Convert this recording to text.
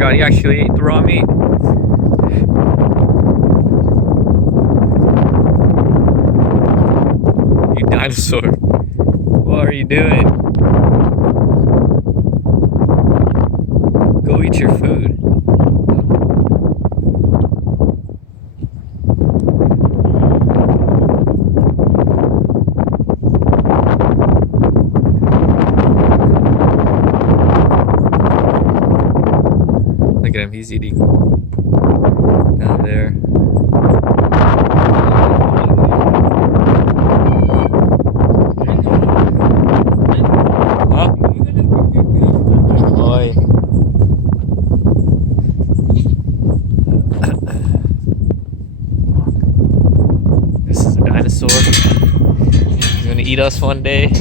god, he actually ate the raw meat. You dinosaur. What are you doing? Go eat your food. Look at him, he's eating down there. Huh? Boy. This is a dinosaur. He's gonna eat us one day.